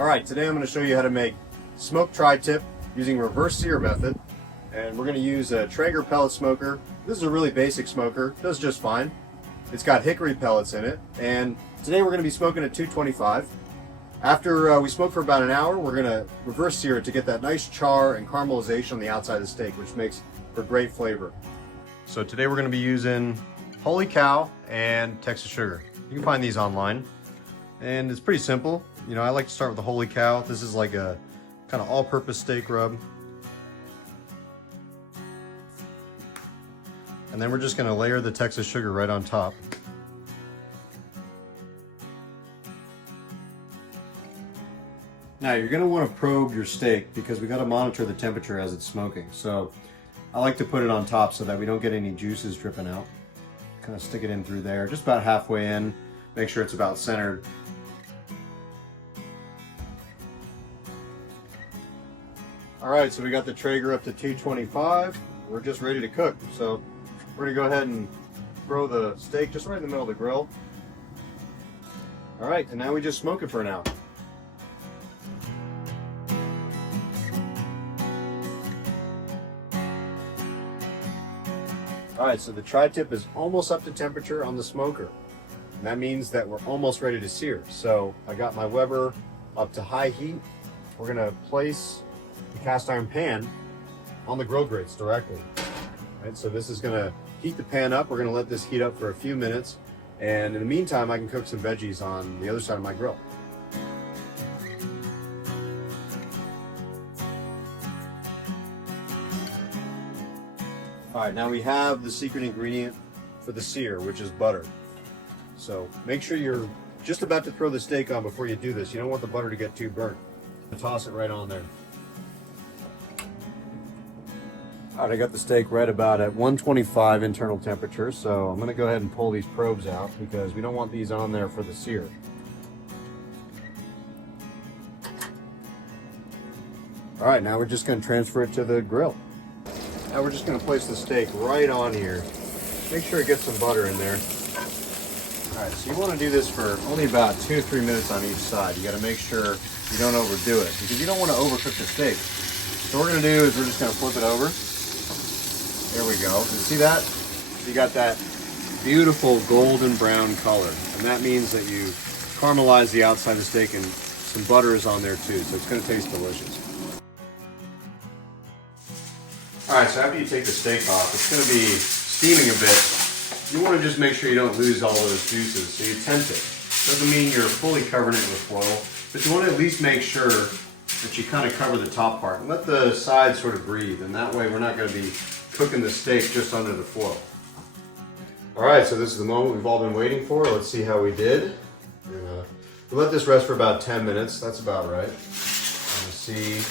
All right, today I'm going to show you how to make smoked tri-tip using reverse sear method. And we're going to use a Traeger pellet smoker. This is a really basic smoker, does just fine. It's got hickory pellets in it. And today we're going to be smoking at 225. After we smoke for about an hour, we're going to reverse sear it to get that nice char and caramelization on the outside of the steak, which makes for great flavor. So today we're going to be using Holy Cow and Texas Sugar. You can find these online. And it's pretty simple. You know, I like to start with the Holy Cow. This is like a kind of all-purpose steak rub. And then we're just gonna layer the Texas Sugar right on top. Now you're gonna want to probe your steak because we gotta monitor the temperature as it's smoking. So I like to put it on top so that we don't get any juices dripping out. Kind of stick it in through there, just about halfway in. Make sure it's about centered. All right, so we got the Traeger up to 225. We're just ready to cook. So we're gonna go ahead and throw the steak just right in the middle of the grill. All right, and now we just smoke it for an hour. All right, so the tri-tip is almost up to temperature on the smoker. And that means that we're almost ready to sear. So I got my Weber up to high heat. We're gonna place the cast iron pan on the grill grates directly. Right, so this is gonna heat the pan up. We're gonna let this heat up for a few minutes. And in the meantime, I can cook some veggies on the other side of my grill. All right, now we have the secret ingredient for the sear, which is butter. So make sure you're just about to throw the steak on before you do this. You don't want the butter to get too burnt. Toss it right on there. All right, I got the steak right about at 125 internal temperature, so I'm gonna go ahead and pull these probes out because we don't want these on there for the sear. All right, now we're just gonna transfer it to the grill. Now we're just gonna place the steak right on here. Make sure it gets some butter in there. All right, so you wanna do this for only about 2 to 3 minutes on each side. You gotta make sure you don't overdo it because you don't wanna overcook the steak. So what we're gonna do is we're just gonna flip it over. There we go. You see that? You got that beautiful golden brown color. And that means that you caramelize the outside of the steak and some butter is on there too. So it's going to taste delicious. All right, so after you take the steak off, it's going to be steaming a bit. You want to just make sure you don't lose all those juices. So you tempt it. Doesn't mean you're fully covering it with foil, but you want to at least make sure that you kind of cover the top part and let the sides sort of breathe. And that way we're not going to be cooking the steak just under the foil. All right, so this is the moment we've all been waiting for. Let's see how we did. We'll let this rest for about 10 minutes. That's about right. And see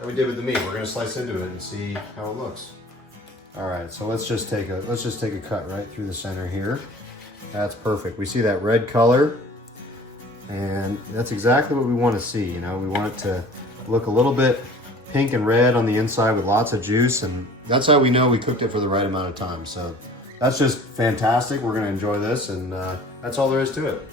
how we did with the meat. We're gonna slice into it and see how it looks. All right, so let's just take a cut right through the center here. That's perfect. We see that red color, and that's exactly what we want to see. You know, we want it to look a little bit pink and red on the inside with lots of juice, and that's how we know we cooked it for the right amount of time. So that's just fantastic. We're gonna enjoy this, and that's all there is to it.